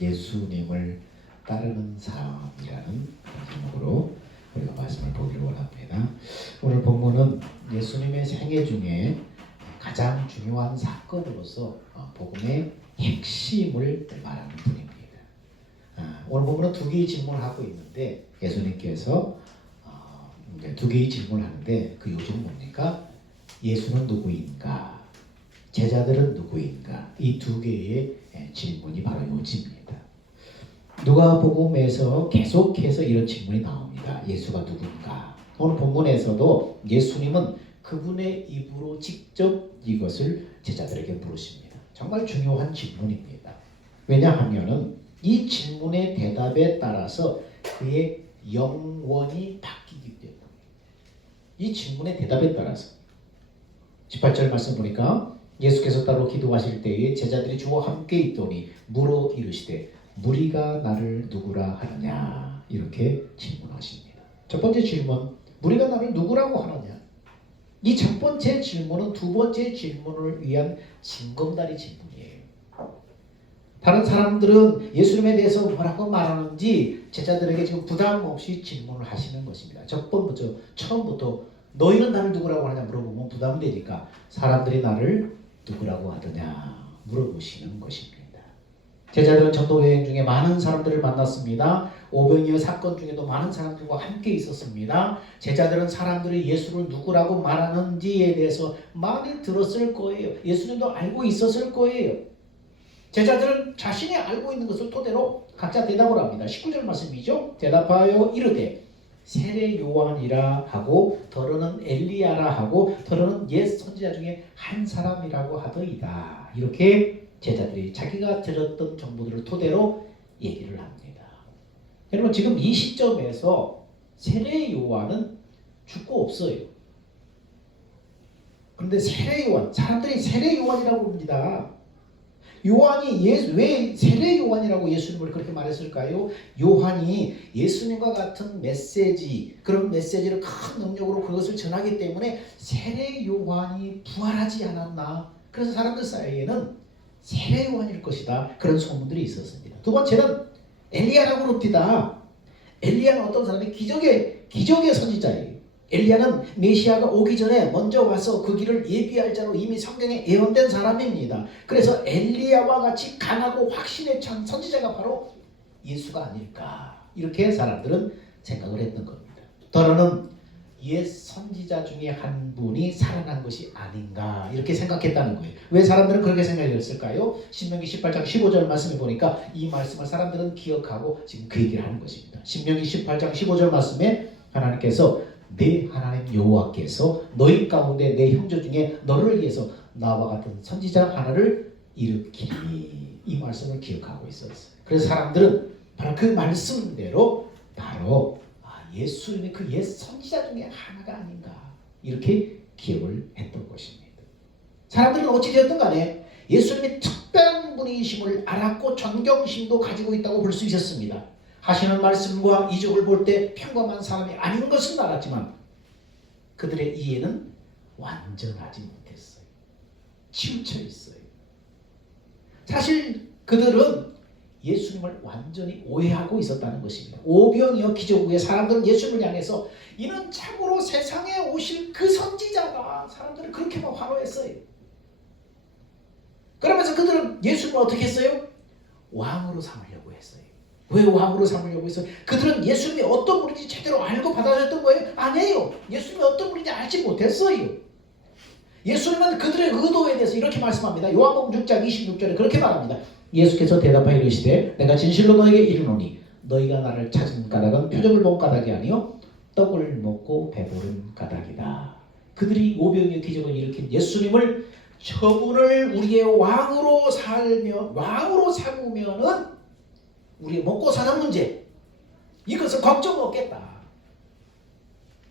예수님을 따르는 사람이라는 제목으로 우리가 말씀을 보기를 원합니다. 오늘 본문은 예수님의 생애 중에 가장 중요한 사건으로서 복음의 핵심을 말하는 분입니다. 오늘 본문은 두 개의 질문을 하고 있는데 예수님께서 두 개의 질문을 하는데 그 요지는 뭡니까? 예수는 누구인가? 제자들은 누구인가? 이 두 개의 질문이 바로 요지입니다. 누가복음에서 계속해서 이런 질문이 나옵니다. 예수가 누군가? 오늘 본문에서도 예수님은 그분의 입으로 직접 이것을 제자들에게 물으십니다. 정말 중요한 질문입니다. 왜냐하면은 이 질문의 대답에 따라서 그의 영원이 바뀌기 때문에 이 질문의 대답에 따라서 18절 말씀 보니까 예수께서 따로 기도하실 때에 제자들이 주와 함께 있더니 물어 이르시되 무리가 나를 누구라 하느냐 이렇게 질문하십니다. 첫 번째 질문, 무리가 나를 누구라고 하느냐? 이 첫 번째 질문은 두 번째 질문을 위한 징검다리 질문이에요. 다른 사람들은 예수님에 대해서 뭐라고 말하는지 제자들에게 지금 부담 없이 질문을 하시는 것입니다. 처음부터 너희는 나를 누구라고 하느냐 물어보면 부담되니까 사람들이 나를 누구라고 하느냐 물어보시는 것입니다. 제자들은 전도 여행 중에 많은 사람들을 만났습니다. 오병이어 사건 중에도 많은 사람들과 함께 있었습니다. 제자들은 사람들이 예수를 누구라고 말하는지에 대해서 많이 들었을 거예요. 예수님도 알고 있었을 거예요. 제자들은 자신이 알고 있는 것을 토대로 각자 대답을 합니다. 19절 말씀이죠. 대답하여 이르되 세례 요한이라 하고 더러는 엘리야라 하고 더러는 옛 선지자 중에 한 사람이라고 하더이다. 이렇게 제자들이 자기가 들었던 정보들을 토대로 얘기를 합니다. 여러분 지금 이 시점에서 세례 요한은 죽고 없어요. 그런데 세례 요한, 사람들이 세례 요한이라고 부릅니다. 요한이 왜 세례 요한이라고 예수님을 그렇게 말했을까요? 요한이 예수님과 같은 메시지, 그런 메시지를 큰 능력으로 그것을 전하기 때문에 세례 요한이 부활하지 않았나? 그래서 사람들 사이에는 세례 요한일 것이다. 그런 소문들이 있었습니다. 두 번째는 엘리야라고 부릅니다. 엘리야는 어떤 사람이 기적의 선지자예요. 엘리야는 메시아가 오기 전에 먼저 와서 그 길을 예비할 자로 이미 성경에 예언된 사람입니다. 그래서 엘리야와 같이 강하고 확신에 찬 선지자가 바로 예수가 아닐까 이렇게 사람들은 생각을 했던 겁니다. 더러는 옛 선지자 중에 한 분이 살아난 것이 아닌가 이렇게 생각했다는 거예요. 왜 사람들은 그렇게 생각했을까요? 신명기 18장 15절 말씀에 보니까 이 말씀을 사람들은 기억하고 지금 그 얘기를 하는 것입니다. 신명기 18장 15절 말씀에 하나님께서 내 하나님 여호와께서 너희 가운데 내 형제 중에 너를 위해서 나와 같은 선지자 하나를 일으키니 이 말씀을 기억하고 있었어요. 그래서 사람들은 바로 그 말씀대로 바로 예수님이 그 옛 선지자 중에 하나가 아닌가 이렇게 기억을 했던 것입니다. 사람들은 어찌되었든 간에 예수님이 특별한 분이심을 알았고 존경심도 가지고 있다고 볼 수 있었습니다. 하시는 말씀과 이적을 볼 때 평범한 사람이 아닌 것은 알았지만 그들의 이해는 완전하지 못했어요. 치우쳐 있어요. 사실 그들은 예수님을 완전히 오해하고 있었다는 것입니다. 오병이어 기적 후에 사람들은 예수님을 향해서 이는 참으로 세상에 오실 그 선지자다. 사람들은 그렇게만 환호했어요. 그러면서 그들은 예수님을 어떻게 했어요? 왕으로 삼으려고 했어요. 왜 왕으로 삼으려고 했어요? 그들은 예수님이 어떤 분인지 제대로 알고 받아들였던 거예요? 아니에요. 예수님이 어떤 분인지 알지 못했어요. 예수님은 그들의 의도에 대해서 이렇게 말씀합니다. 요한복음 6장 26절에 그렇게 말합니다. 예수께서 대답하여 이르시되 내가 진실로 너에게 이르노니 너희가 나를 찾은 까닭은 표적을 본 까닭이 아니요 떡을 먹고 배부른 까닭이다. 그들이 오병이어 기적을 일으킨 예수님을 저분을 우리의 왕으로 삼으면은 우리 먹고 사는 문제 이것을 걱정 없겠다.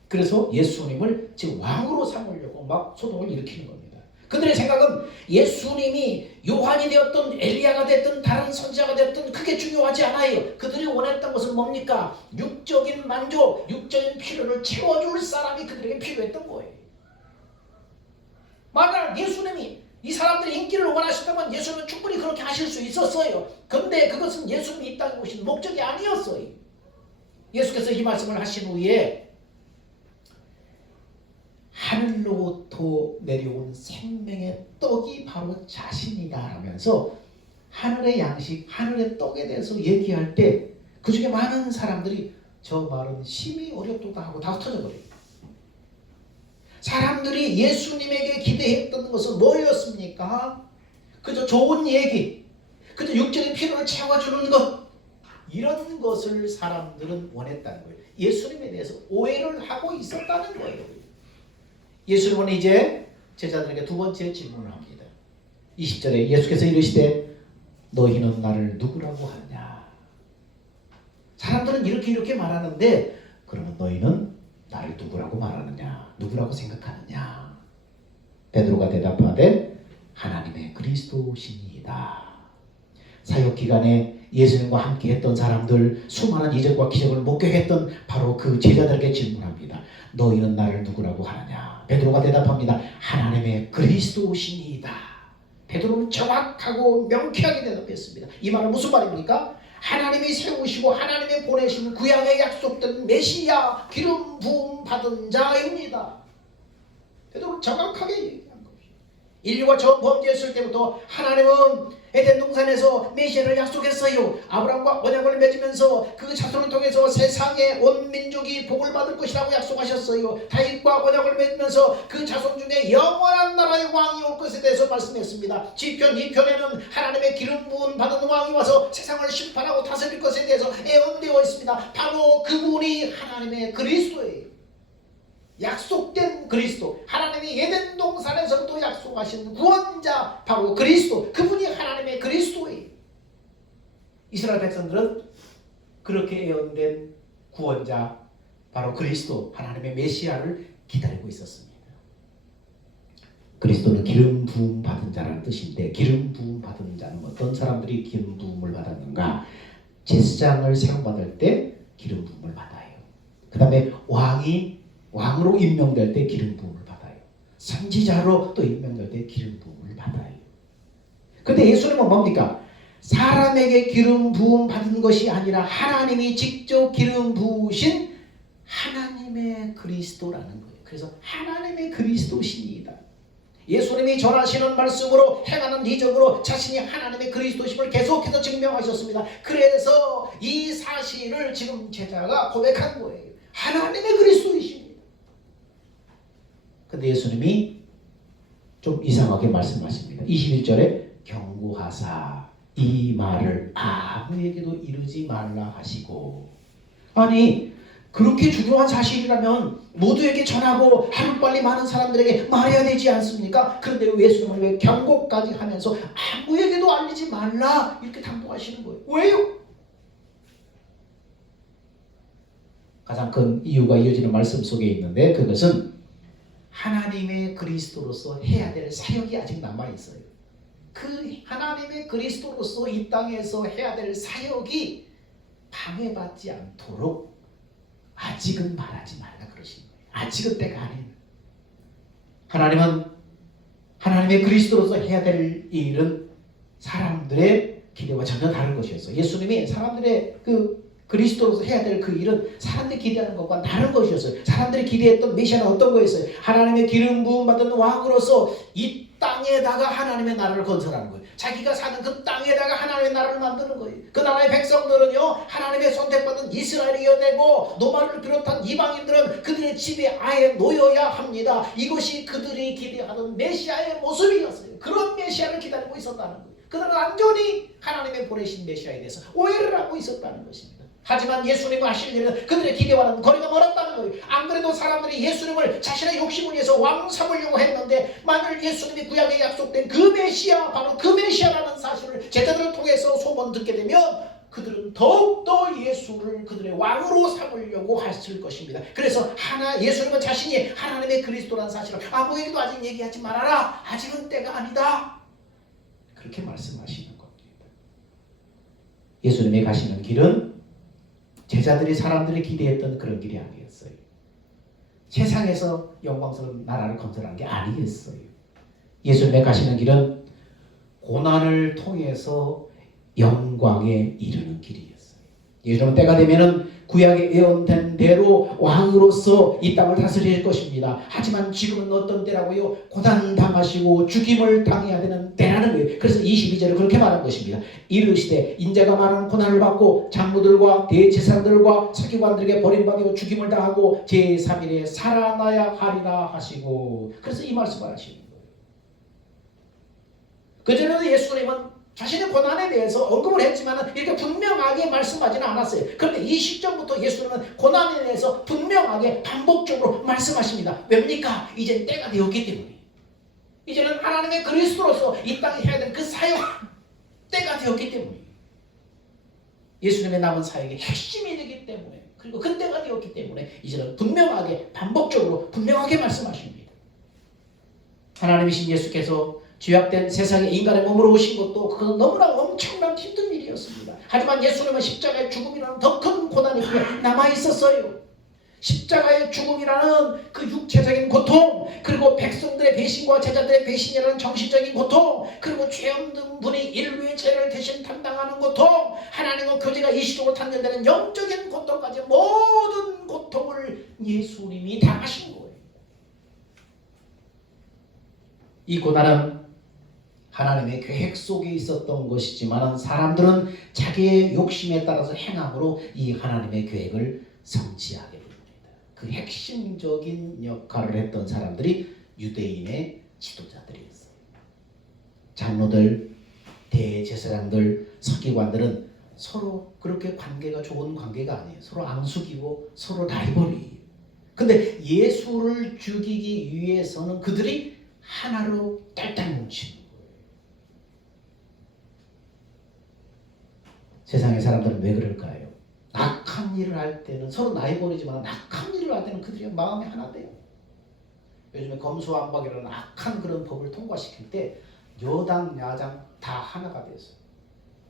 그래서 예수님을 지금 왕으로 삼으려고 막 소동을 일으키는 겁니다. 그들의 생각은 예수님이 요한이 되었든 엘리야가 됐든 다른 선지자가 됐든 그게 중요하지 않아요. 그들이 원했던 것은 뭡니까? 육적인 만족, 육적인 필요를 채워줄 사람이 그들에게 필요했던 거예요. 만약 예수님이 이 사람들이 인기를 원하셨다면 예수님은 충분히 그렇게 하실 수 있었어요. 그런데 그것은 예수님이 이 땅에 오신 목적이 아니었어요. 예수께서 이 말씀을 하신 후에 하늘로부터 내려온 생명의 떡이 바로 자신이다 하면서 하늘의 양식, 하늘의 떡에 대해서 얘기할 때 그 중에 많은 사람들이 저 말은 심히 어렵도다 하고 다 터져버려요. 사람들이 예수님에게 기대했던 것은 뭐였습니까? 그저 좋은 얘기, 그저 육적인 필요를 채워주는 것, 이런 것을 사람들은 원했다는 거예요. 예수님에 대해서 오해를 하고 있었다는 거예요. 예수님은 이제 제자들에게 두 번째 질문을 합니다. 20절에 예수께서 이르시되 너희는 나를 누구라고 하냐? 사람들은 이렇게 말하는데 그러면 너희는 나를 누구라고 말하느냐? 누구라고 생각하느냐? 베드로가 대답하되 하나님의 그리스도시니이다. 사역 기간에 예수님과 함께 했던 사람들, 수많은 이적과 기적을 목격했던 바로 그 제자들에게 질문합니다. 너희는 나를 누구라고 하느냐? 베드로가 대답합니다. 하나님의 그리스도시니이다. 베드로는 정확하고 명쾌하게 대답했습니다. 이 말은 무슨 말입니까? 하나님이 세우시고 하나님이 보내신 구약에 약속된 메시아 기름 부음 받은 자입니다. 베드로는 정확하게 얘기한 것입니다. 인류가 처음 범죄했을 때부터 하나님은 에덴 동산에서 메시아를 약속했어요. 아브라함과 언약을 맺으면서 그 자손을 통해서 세상의 온 민족이 복을 받을 것이라고 약속하셨어요. 다윗과 언약을 맺으면서 그 자손 중에 영원한 나라의 왕이 올 것에 대해서 말씀했습니다. 시편 2편에는 하나님의 기름 부은 받은 왕이 와서 세상을 심판하고 다스릴 것에 대해서 예언되어 있습니다. 바로 그분이 하나님의 그리스도예요. 약속된 그리스도, 하나님이 에덴 동산에서도 약속하신 구원자, 바로 그리스도, 그분이 하나님의 그리스도예요. 이스라엘 백성들은 그렇게 예언된 구원자, 바로 그리스도, 하나님의 메시아를 기다리고 있었습니다. 그리스도는 기름 부음 받은 자라는 뜻인데, 기름 부음 받은 자는 어떤 사람들이 기름 부음을 받았는가? 제사장을 세움받을 때 기름 부음을 받아요. 그 다음에 왕으로 임명될 때 기름 부음을 받아요. 선지자로 또 임명될 때 기름 부음을 받아요. 그런데 예수님은 뭡니까? 사람에게 기름 부음 받은 것이 아니라 하나님이 직접 기름 부으신 하나님의 그리스도라는 거예요. 그래서 하나님의 그리스도시니이다. 예수님이 전하시는 말씀으로 행하는 이적으로 자신이 하나님의 그리스도심을 계속해서 증명하셨습니다. 그래서 이 사실을 지금 제자가 고백한 거예요. 하나님의 그리스도이십니다. 근데 예수님이 좀 이상하게 말씀하십니다. 21절에 경고하사 이 말을 아무에게도 이르지 말라 하시고, 아니 그렇게 중요한 사실이라면 모두에게 전하고 하루빨리 많은 사람들에게 말해야 되지 않습니까? 그런데 예수님은 왜 경고까지 하면서 아무에게도 알리지 말라 이렇게 당부하시는 거예요? 왜요? 가장 큰 이유가 이어지는 말씀 속에 있는데, 그것은 하나님의 그리스도로서 해야 될 사역이 아직 남아있어요. 그 하나님의 그리스도로서 이 땅에서 해야 될 사역이 방해받지 않도록 아직은 말하지 말라 그러시는 거예요. 아직은 때가 아니에요. 하나님은 하나님의 그리스도로서 해야 될 일은 사람들의 기대와 전혀 다른 것이었어요. 예수님이 사람들의 그리스도로서 해야 될 그 일은 사람들이 기대하는 것과 다른 것이었어요. 사람들이 기대했던 메시아는 어떤 거였어요? 하나님의 기름 부음 받은 왕으로서 이 땅에다가 하나님의 나라를 건설하는 거예요. 자기가 사는 그 땅에다가 하나님의 나라를 만드는 거예요. 그 나라의 백성들은요, 하나님의 선택받은 이스라엘이어야 되고, 노마를 비롯한 이방인들은 그들의 집에 아예 놓여야 합니다. 이것이 그들이 기대하는 메시아의 모습이었어요. 그런 메시아를 기다리고 있었다는 거예요. 그들은 완전히 하나님의 보내신 메시아에 대해서 오해를 하고 있었다는 것입니다. 하지만 예수님을 하실 일은 그들의 기대와는 거리가 멀었다는 거예요. 안 그래도 사람들이 예수님을 자신의 욕심을 위해서 왕 삼으려고 했는데, 만일 예수님이 구약에 약속된 그 메시아, 바로 그 메시아라는 사실을 제자들을 통해서 소문 듣게 되면 그들은 더욱더 예수를 그들의 왕으로 삼으려고 했을 것입니다. 그래서 예수님은 자신이 하나님의 그리스도라는 사실을 아무에게도 아직 얘기하지 말아라. 아직은 때가 아니다. 그렇게 말씀하시는 겁니다. 예수님이 가시는 길은 제자들이 사람들이 기대했던 그런 길이 아니었어요. 세상에서 영광스러운 나라를 건설한 게 아니겠어요. 예수님의 가시는 길은 고난을 통해서 영광에 이르는 길이었어요. 예수님은 때가 되면은 구약에 예언된 대로 왕으로서 이 땅을 다스릴 것입니다. 하지만 지금은 어떤 때라고요? 고난 당하시고 죽임을 당해야 되는 때라는 거예요. 그래서 22절에 그렇게 말한 것입니다. 이르시되 인자가 많은 고난을 받고 장로들과 대제사장들과 서기관들에게 버림받고 죽임을 당하고 제3일에 살아나야 하리라 하시고, 그래서 이 말씀을 하시는 거예요. 그전에도 예수님은 자신의 고난에 대해서 언급을 했지만 이렇게 분명하게 말씀하지는 않았어요. 그런데 이 시점부터 예수님은 고난에 대해서 분명하게 반복적으로 말씀하십니다. 왜입니까? 이제 때가 되었기 때문에. 이제는 하나님의 그리스도로서 이 땅에 해야 되는 그 사역 때가 되었기 때문에. 예수님의 남은 사역의 핵심이 되기 때문에, 그리고 그 때가 되었기 때문에 이제는 분명하게 반복적으로 분명하게 말씀하십니다. 하나님이신 예수께서 죄악된 세상에 인간의 몸으로 오신 것도 그건 너무나 엄청난 힘든 일이었습니다. 하지만 예수님은 십자가의 죽음이라는 더 큰 고난이 그에 남아있었어요. 십자가의 죽음이라는 그 육체적인 고통, 그리고 백성들의 배신과 제자들의 배신이라는 정신적인 고통, 그리고 죄 없는 분이 인류의 죄를 대신 담당하는 고통, 하나님과 교제가 일시적으로 단절되는 영적인 고통까지 모든 고통을 예수님이 당하신 거예요. 이 고난은 하나님의 계획 속에 있었던 것이지만 사람들은 자기의 욕심에 따라서 행함으로 이 하나님의 계획을 성취하게 됩니다. 그 핵심적인 역할을 했던 사람들이 유대인의 지도자들이었어요. 장로들, 대제사장들, 서기관들은 서로 그렇게 관계가 좋은 관계가 아니에요. 서로 앙숙이고 서로 라이벌이에요. 근데 예수를 죽이기 위해서는 그들이 하나로 딸딸 뭉치는 거예요. 세상의 사람들은 왜 그럴까요? 악한 일을 할 때는 서로 라이벌이지만 악한 일을 할 때는 그들이 마음이 하나 돼요. 요즘에 검수완박이라는 악한 그런 법을 통과시킬 때 여당, 야당 다 하나가 돼서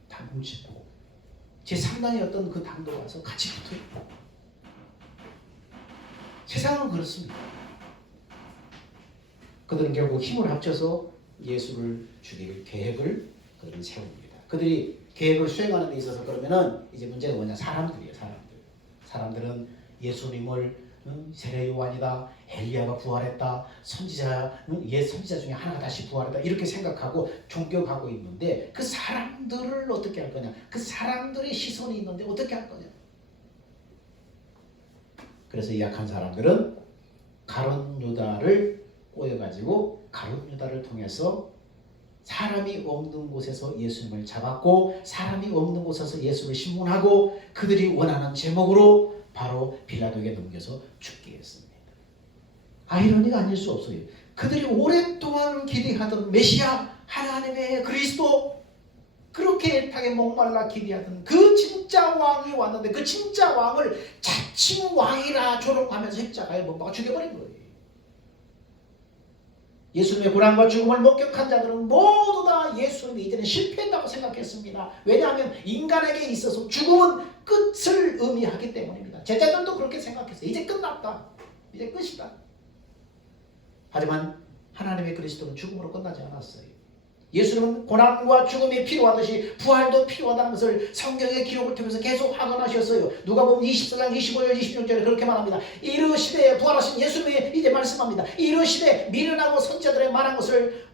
다 뭉치고 제3당의 어떤 그 당도 와서 같이 붙어요. 세상은 그렇습니다. 그들은 결국 힘을 합쳐서 예수를 죽일 계획을 그들은 세웁니다. 그들이 계획을 수행하는 데 있어서 그러면은 이제 문제가 뭐냐? 사람들이에요. 사람들은 예수님을 세례 요한이다, 엘리야가 부활했다, 옛 선지자 중에 하나가 다시 부활했다 이렇게 생각하고 존경하고 있는데 그 사람들을 어떻게 할 거냐? 그 사람들의 시선이 있는데 어떻게 할 거냐? 그래서 이 약한 사람들은 가룟 유다를 꼬여가지고 가룟 유다를 통해서 사람이 없는 곳에서 예수님을 잡았고 사람이 없는 곳에서 예수를 신문하고 그들이 원하는 제목으로 바로 빌라도에게 넘겨서 죽게 했습니다. 아이러니가 아닐 수 없어요. 그들이 오랫동안 기대하던 메시아, 하나님의 그리스도, 그렇게 애타게 목말라 기대하던 그 진짜 왕이 왔는데 그 진짜 왕을 자칭 왕이라 조롱하면서 십자가에 못 박아 죽여버린 거예요. 예수님의 고난과 죽음을 목격한 자들은 모두 다 예수님이 이제는 실패했다고 생각했습니다. 왜냐하면 인간에게 있어서 죽음은 끝을 의미하기 때문입니다. 제자들도 그렇게 생각했어요. 이제 끝났다. 이제 끝이다. 하지만 하나님의 그리스도는 죽음으로 끝나지 않았어요. 예수님은 고난과 죽음이 필요하듯이 부활도 필요하다는 것을 성경의 기록을 통해서 계속 확언하셨어요. 누가복음 24장 25절 26절에 그렇게 말합니다. 이르시되, 부활하신 예수님이 이제 말씀합니다. 이르시되 미련하고 선지자들의 말한 것을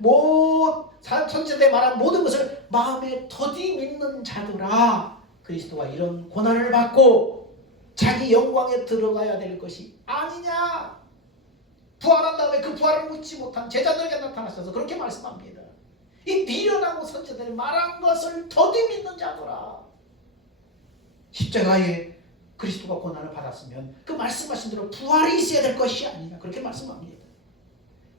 선지자들의 말한 모든 것을 마음에 더디 믿는 자들아, 그리스도가 이런 고난을 받고 자기 영광에 들어가야 될 것이 아니냐. 부활한 다음에 그 부활을 묻지 못한 제자들에게 나타나셔서 그렇게 말씀합니다. 이 미련하고 선지자들이 말한 것을 더디 믿는 자더라. 십자가에 그리스도가 고난을 받았으면 그 말씀하신 대로 부활이 있어야 될 것이 아니냐, 그렇게 말씀합니다.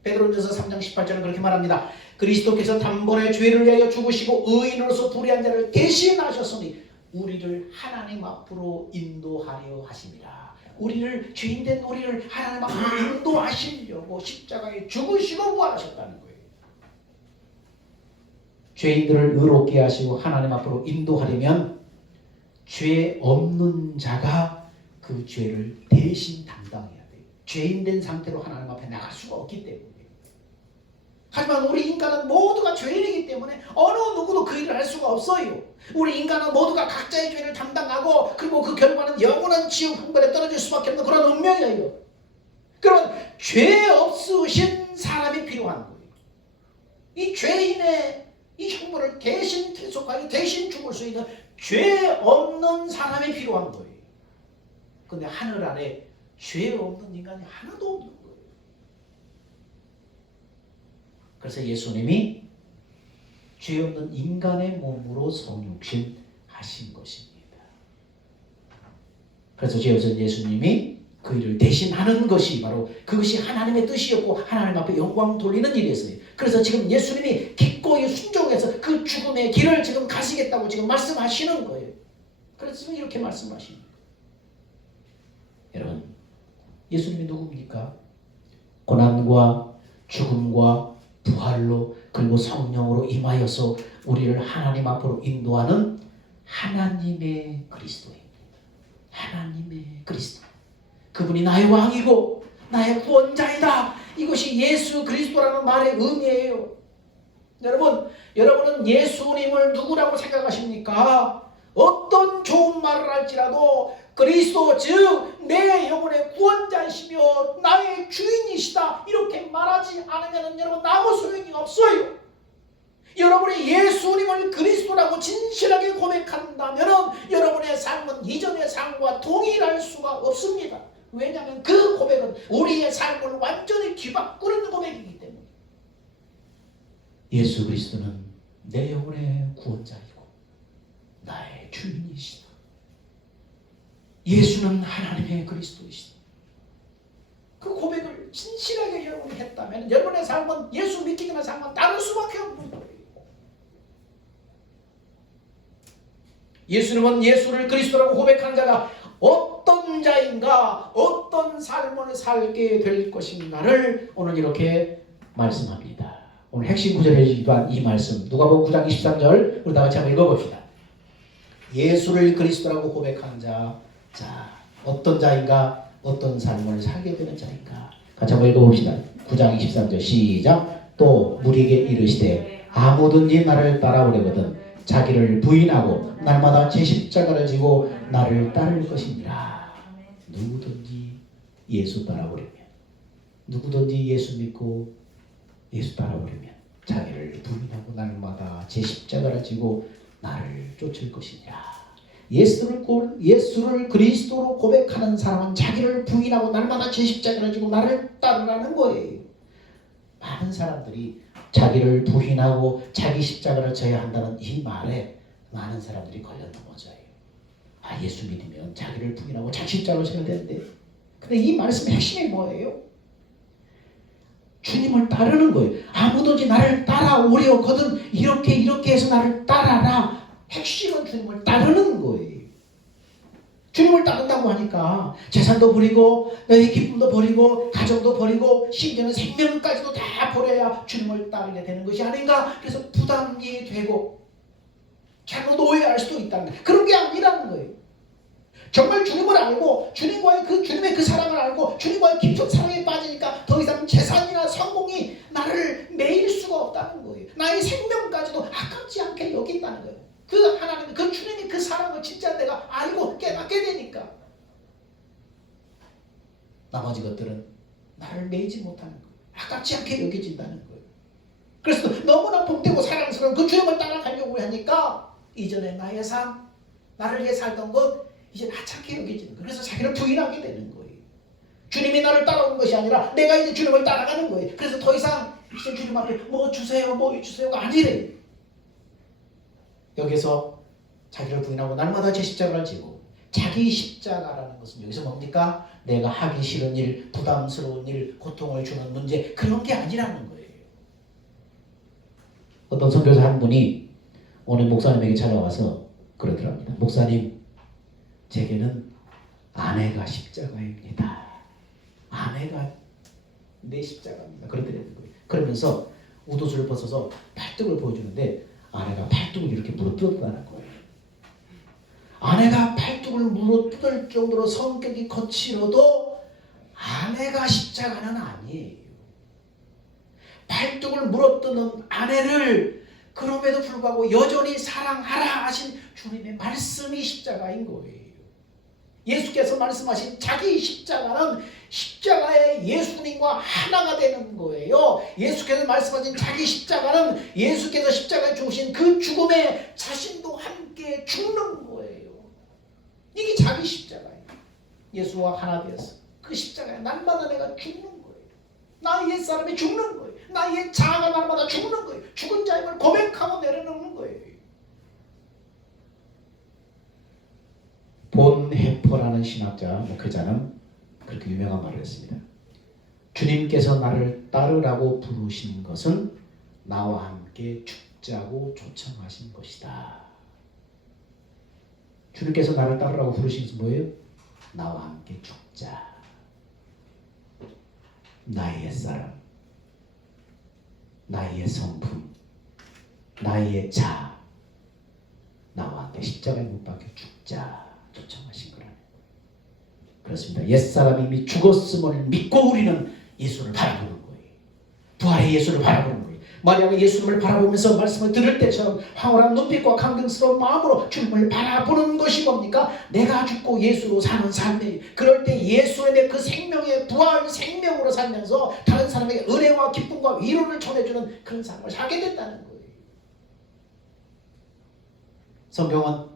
베드로전서 3장 18절은 그렇게 말합니다. 그리스도께서 단번에 죄를 위하여 죽으시고 의인으로서 불의한 자를 대신하셨으니 우리를 하나님 앞으로 인도하려 하심이라. 우리를, 죄인된 우리를 하나님 앞으로 인도하시려고 십자가에 죽으시고 부활하셨다는 거예요. 죄인들을 의롭게 하시고 하나님 앞으로 인도하려면 죄 없는 자가 그 죄를 대신 담당해야 돼요. 죄인된 상태로 하나님 앞에 나갈 수가 없기 때문에 하지만 우리 인간은 모두가 죄인이기 때문에 어느 누구도 그 일을 할 수가 없어요. 우리 인간은 모두가 각자의 죄를 담당하고 그리고 그 결과는 영원한 지옥 형벌에 떨어질 수밖에 없는 그런 운명이에요. 그런 죄 없으신 사람이 필요한 거예요. 이 죄인의 이 형벌을 대신 대속하여 대신 죽을 수 있는 죄 없는 사람이 필요한 거예요. 근데 하늘 아래 죄 없는 인간이 하나도 없는 거예요. 그래서 예수님이 죄 없는 인간의 몸으로 성육신 하신 것입니다. 그래서 죄 없는 예수님이 그 일을 대신하는 것이 바로 그것이 하나님의 뜻이었고 하나님 앞에 영광 돌리는 일이었어요. 그래서 지금 예수님이 기꺼이 순종해서 그 죽음의 길을 지금 가시겠다고 지금 말씀하시는 거예요. 그래서 지금 이렇게 말씀하십니다. 여러분, 예수님이 누굽니까? 고난과 죽음과 부활로 그리고 성령으로 임하여서 우리를 하나님 앞으로 인도하는 하나님의 그리스도입니다. 하나님의 그리스도. 그분이 나의 왕이고 나의 구원자이다. 이것이 예수 그리스도라는 말의 의미예요. 여러분은 예수님을 누구라고 생각하십니까? 어떤 좋은 말을 할지라도 그리스도 즉 내 영혼의 구원자이시며 나의 주인이시다 이렇게 말하지 않으면 여러분 아무 소용이 없어요. 여러분이 예수님을 그리스도라고 진실하게 고백한다면 여러분의 삶은 이전의 삶과 동일할 수가 없습니다. 왜냐하면 그 고백은 우리의 삶을 완전히 뒤바꾸는 고백이기 때문에. 예수 그리스도는 내 영혼의 구원자이고 나의 주인이시다. 예수는 하나님의 그리스도이시다. 그 고백을 진실하게 여러분이 했다면 여러분의 삶은 예수 믿기는 삶은 다를 수밖에 없는 거예요. 예수님은 예수를 그리스도라고 고백한 자가 어떤 자인가 어떤 삶을 살게 될 것인가를 오늘 이렇게 말씀합니다. 오늘 핵심 구절이기도 한 이 말씀 누가복음 9장 23절 우리 다 같이 한번 읽어봅시다. 예수를 그리스도라고 고백한 자, 어떤 자인가 어떤 삶을 살게 되는 자인가 같이 한번 읽어봅시다. 9장 23절 시작. 또 무리에게 이르시되 아무든지 나를 따라오려거든 자기를 부인하고 날마다 제 십자가를 지고 나를 따를 것이니라. 누구든지 예수 따라오려면 누구든지 예수 믿고 예수 따라오려면 자기를 부인하고 날마다 제 십자가를 지고 나를 쫓을 것이니라. 예수를 그리스도로 고백하는 사람은 자기를 부인하고 날마다 제 십자가를 지고 나를 따르라는 거예요. 많은 사람들이 자기를 부인하고 자기 십자가를 져야 한다는 이 말에 많은 사람들이 걸려 넘어져요. 예수 믿으면 자기를 부인하고 자기 십자가를 져야 되는데 근데 이 말씀의 핵심이 뭐예요? 주님을 따르는 거예요. 아무든지 나를 따라오려거든 이렇게 해서 나를 따라라. 핵심은 주님을 따르는 거예요. 주님을 따른다고 하니까 재산도 버리고 너의 기쁨도 버리고 가정도 버리고 심지어는 생명까지도 다 버려야 주님을 따르게 되는 것이 아닌가. 그래서 부담이 되고 잘못 오해할 수도 있다는 거예요. 그런 게 아니라는 거예요. 정말 주님을 알고 주님의 그 사랑을 알고 주님과의 깊은 사랑에 빠지니까 더 이상 재산이나 성공이 나를 매일 수가 없다는 거예요. 나의 생명까지도 아깝지 않게 여긴다는 거예요. 그 하나님, 그 주님이 그 사랑을 진짜 내가 알고 깨닫게 되니까 나머지 것들은 나를 매이지 못하는 거예요. 아깝지 않게 여겨진다는 거예요. 그래서 너무나 복되고 사랑스러운 그 주님을 따라가려고 하니까 이전에 나의 삶, 나를 위해 살던 것 이제 하찮게 여겨지는 거예요. 그래서 자기를 부인하게 되는 거예요. 주님이 나를 따라오는 것이 아니라 내가 이제 주님을 따라가는 거예요. 그래서 더 이상 이제 주님 앞에 뭐 주세요, 뭐 주세요가 아니래요. 여기서 자기를 부인하고 날마다 제 십자가를 지고 자기 십자가라는 것은 여기서 뭡니까? 내가 하기 싫은 일, 부담스러운 일, 고통을 주는 문제 그런 게 아니라는 거예요. 어떤 선교사 한 분이 오늘 목사님에게 찾아와서 그러더랍니다. 목사님, 제게는 아내가 십자가입니다. 아내가 내 십자가입니다. 그러더라는 거예요. 그러면서 옷옷을 벗어서 팔뚝을 보여주는데 아내가 팔뚝을 이렇게 물어뜯었다는 거예요. 아내가 팔뚝을 물어뜯을 정도로 성격이 거칠어도 아내가 십자가는 아니에요. 발등을 물어뜯는 아내를 그럼에도 불구하고 여전히 사랑하라 하신 주님의 말씀이 십자가인 거예요. 예수께서 말씀하신 자기 십자가는 십자가의 예수님과 하나가 되는 거예요. 예수께서 말씀하신 자기 십자가는 예수께서 십자가에 죽으신 그 죽음에 자신도 함께 죽는 거예요. 이게 자기 십자가예요. 예수와 하나 되어서 그 십자가에 날마다 내가 죽는 거예요. 나 옛사람이 죽는 거예요. 나 옛 자아가 날마다 죽는 거예요. 죽은 자임을 고백하고 내려놓는 거예요. 본 해퍼라는 신학자, 목회자는 그렇게 유명한 말을 했습니다. 주님께서 나를 따르라고 부르신 것은 나와 함께 죽자고 초청하신 것이다. 주님께서 나를 따르라고 부르신 것은 뭐예요? 나와 함께 죽자. 나의 옛사람, 나의 성품, 나의 자, 나와 함께 십자가에 못 박혀 죽자 초청하신 거라네. 그렇습니다. 옛사람이 이미 죽었음을 믿고 우리는 예수를 바라보는 거예요. 부활의 예수를 바라보는 거예요. 마리아가 예수님을 바라보면서 말씀을 들을 때처럼 황홀한 눈빛과 감격스러운 마음으로 주님을 바라보는 것이 뭡니까? 내가 죽고 예수로 사는 삶이에요. 그럴 때 예수의 그 생명의 부활 생명으로 살면서 다른 사람에게 은혜와 기쁨과 위로를 전해주는 그런 삶을 살게 된다는 거예요. 성경은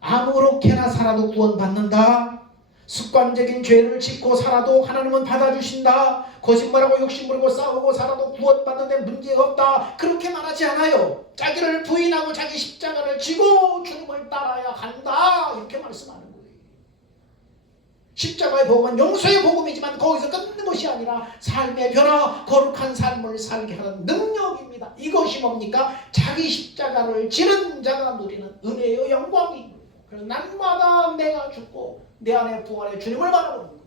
아무렇게나 살아도 구원받는다. 습관적인 죄를 짓고 살아도 하나님은 받아주신다. 거짓말하고 욕심부리고 싸우고 살아도 구원받는 데 문제가 없다. 그렇게 말하지 않아요. 자기를 부인하고 자기 십자가를 지고 주님을 따라야 한다. 이렇게 말씀하는 거예요. 십자가의 복음은 용서의 복음이지만 거기서 끝는 것이 아니라 삶의 변화, 거룩한 삶을 살게 하는 능력입니다. 이것이 뭡니까? 자기 십자가를 지는 자가 누리는 은혜의 영광입니다. 그래서 날마다 내가 죽고 내 안에 부활의 주님을 바라보는 거예요.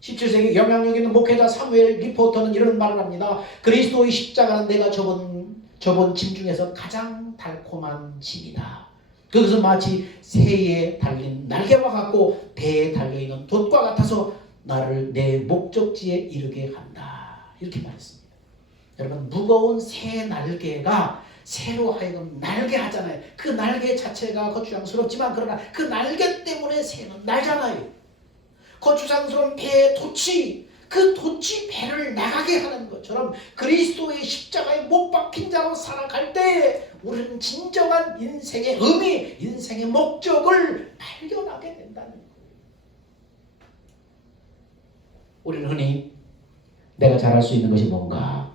17세기 영향력 있는 목회자 사무엘 리포터는 이런 말을 합니다. 그리스도의 십자가는 내가 접은 짐 중에서 가장 달콤한 짐이다. 그것은 마치 새에 달린 날개와 같고 배에 달려있는 돛과 같아서 나를 내 목적지에 이르게 한다. 이렇게 말했습니다. 여러분, 무거운 새 날개가 새로 하여금 날개 하잖아요. 그 날개 자체가 거추장스럽지만 그러나 그 날개 때문에 새는 날잖아요. 거추장스러운 배의 돛이, 그 돛이 배를 나가게 하는 것처럼 그리스도의 십자가에 못 박힌 자로 살아갈 때 우리는 진정한 인생의 의미, 인생의 목적을 발견하게 된다는 거예요. 우리는 흔히 내가 잘할 수 있는 것이 뭔가,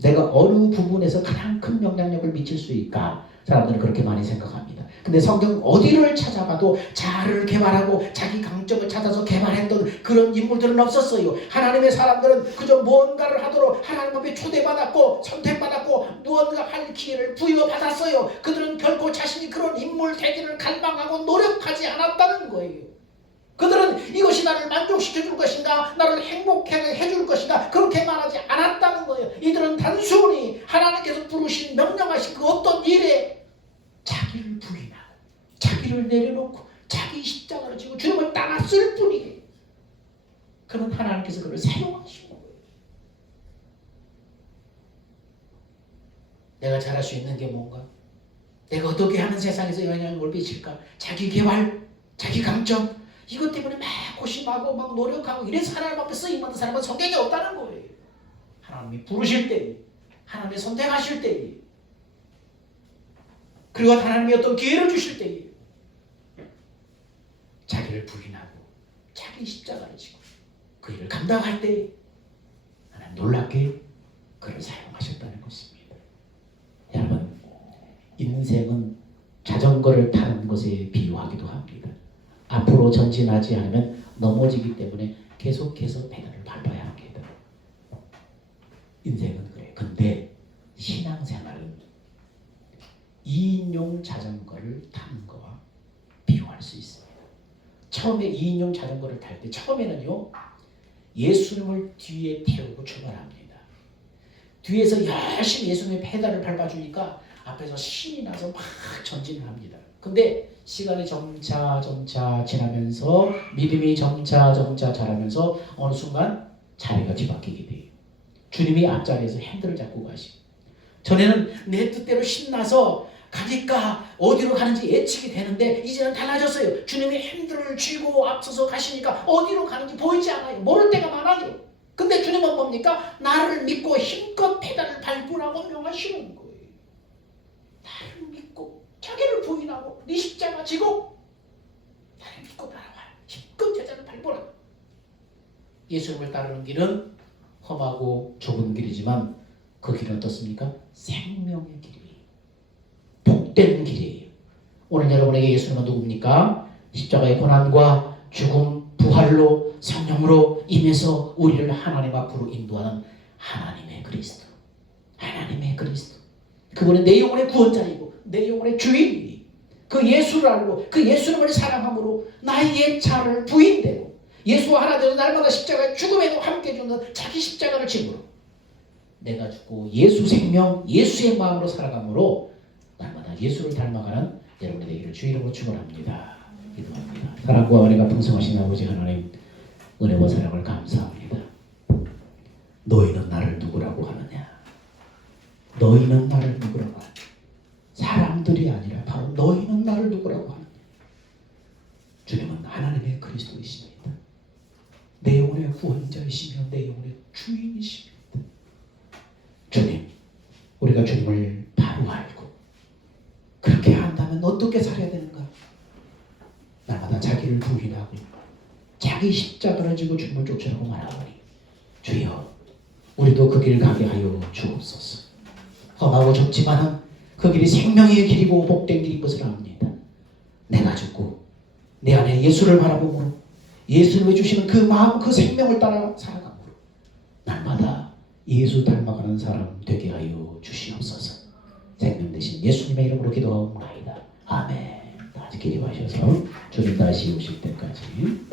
내가 어느 부분에서 가장 큰 영향력을 미칠 수 있을까? 사람들은 그렇게 많이 생각합니다. 근데 성경 어디를 찾아봐도 자아를 개발하고 자기 강점을 찾아서 개발했던 그런 인물들은 없었어요. 하나님의 사람들은 그저 무언가를 하도록 하나님 앞에 초대받았고 선택받았고 무언가 할 기회를 부여받았어요. 그들은 결코 자신이 그런 인물 되기를 갈망하고 노력하지 않았다는 거예요. 그들은 이것이 나를 만족시켜 줄 것인가, 나를 행복하게 해줄 것인가, 그렇게 말하지 않았다는 거예요. 이들은 단순히 하나님께서 부르신, 명령하신 그 어떤 일에 자기를 부인하고 자기를 내려놓고 자기 십자가를 지고 주님을 따랐을 뿐이에요. 그는 하나님께서 그를 사용하신 거예요. 내가 잘할 수 있는 게 뭔가, 내가 어떻게 하는 세상에서 영향력을 미칠까, 자기 개발, 자기 강점, 이것 때문에 막 고심하고 막 노력하고 이래서 하나님 앞에 쓰임받는 사람은 성경에 없다는 거예요. 하나님이 부르실 때, 하나님이 선택하실 때, 그리고 하나님이 어떤 기회를 주실 때 자기를 부인하고 자기 십자가를 지고 그 일을 감당할 때 하나님 놀랍게 그를 사용하셨다는 것입니다. 여러분, 인생은 자전거를 타는 것에 비유하기도 합니다. 앞으로 전진하지 않으면 넘어지기 때문에 계속해서 페달을 밟아야 합니다. 인생은 그래. 근데 신앙생활은 2인용 자전거를 타는 거와 비교할 수 있습니다. 처음에 2인용 자전거를 탈 때 처음에는요, 예수님을 뒤에 태우고 출발합니다. 뒤에서 열심히 예수님의 페달을 밟아주니까 앞에서 신이 나서 막 전진을 합니다. 근데 시간이 점차 지나면서 믿음이 점차 자라면서 어느 순간 자리가 뒤바뀌게 돼요. 주님이 앞자리에서 핸들을 잡고 가시고, 전에는 내 뜻대로 신나서 가니까 어디로 가는지 예측이 되는데 이제는 달라졌어요. 주님이 핸들을 쥐고 앞서서 가시니까 어디로 가는지 보이지 않아요. 모를 때가 많아요. 근데 주님은 뭡니까? 나를 믿고 힘껏 페달을 밟으라고 명하시는 거예요. 나를 믿고 자기를 부인하고 네 십자가 지고 나를 믿고 따라와. 힘껏 제자를 밟으라. 예수님을 따르는 길은 험하고 좁은 길이지만 그 길은 어떻습니까? 생명의 길이에요. 복된 길이에요. 오늘 여러분에게 예수님은 누굽니까? 십자가의 고난과 죽음, 부활로 성령으로 임해서 우리를 하나님 앞으로 인도하는 하나님의 그리스도. 하나님의 그리스도. 그분은 내 영혼의 구원자이고 내 영혼의 주인이에요. 그 예수를 알고 그 예수님을 사랑함으로 나의 옛 자를 부인되고 예수와 하나 되어 날마다 십자가의 죽음에도 함께 주는 자기 십자가를 짐으로 내가 죽고 예수 생명, 예수의 마음으로 살아감으로 날마다 예수를 닮아가는 여러분의 되기를 주 이름으로 축원합니다. 기도합니다. 사랑과 은혜가 풍성하신 아버지 하나님, 은혜와 사랑을 감사합니다. 너희는 나를 누구라고 하느냐? 너희는 나를 누구라고 하느냐? 사람들이 아니라 바로 너희는 나를 누구라고 하느냐? 주님은 하나님의 그리스도이십니다. 내 영혼의 구원자이시며 내 영혼의 주인이십니다. 주님, 우리가 주님을 바로 알고 그렇게 한다면 어떻게 살아야 되는가? 날마다 자기를 부인하고 자기 십자가를 지고 주님을 쫓으라고 말하오니 주여, 우리도 그 길 가게 하여 주옵소서. 험하고 좁지만은 그 길이 생명의 길이고 복된 길인 것을 압니다. 내가 죽고 내 안에 예수를 바라보므로 예수님이 주시는 그 마음, 그 생명을 따라 살아가므로 날마다 예수 닮아가는 사람 되게 하여 주시옵소서. 생명 되신 예수님의 이름으로 기도하옵나이다. 아멘. 다 같이 기도하셔서 주님 다시 오실 때까지 주님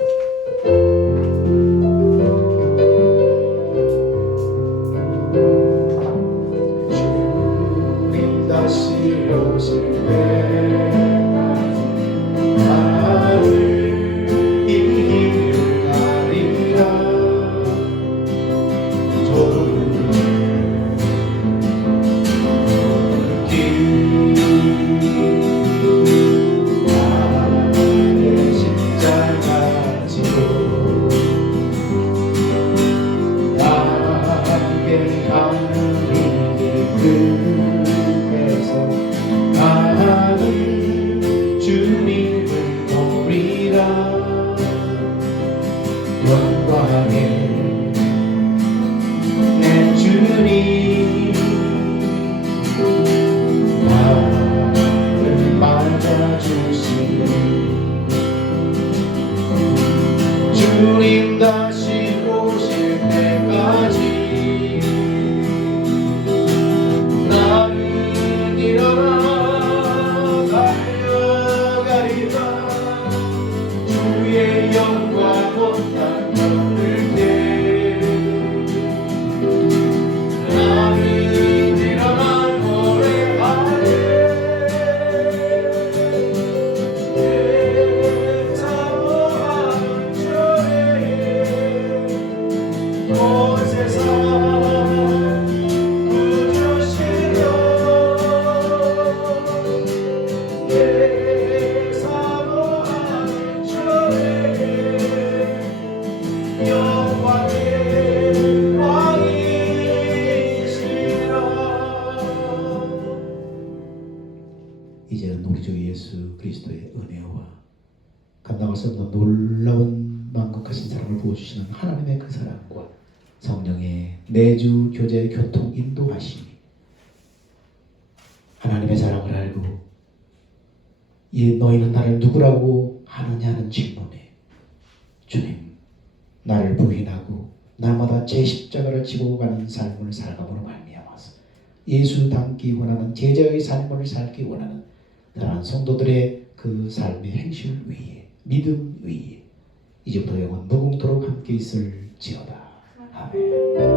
다시 오실 때까지 나를 이길 가리라. 내 주님 나를 맞아주시네. 주님 다시 오실 때까지 나는 일어나 달려가리라. 주의 영광 온다 들 때 나는 일어나 노래하네. 내 사모하는 저에 온 세상 구주시려. 내 사모하는 저에 영광의 왕이시라. 이제는 우리 주 예수 그리스도의 은혜와 감당할 수 없는 놀라운 만극하신 사랑을 부어주시는 하나님의 그 사랑과 성령의 내주 교제 교통 인도하심이 하나님의 사랑을 알고 너희는 나를 누구라고 하느냐는 질문에 주님, 나를 부인하고 날마다 제 십자가를 지고 가는 삶을 살아감으로 말미암아서 예수 닮기 원하는 제자의 삶을 살기 원하는 다른 성도들의 그 삶의 행실 위에 믿음 위에 이제부터 영원 무궁토록 함께 있을지어다. 아멘.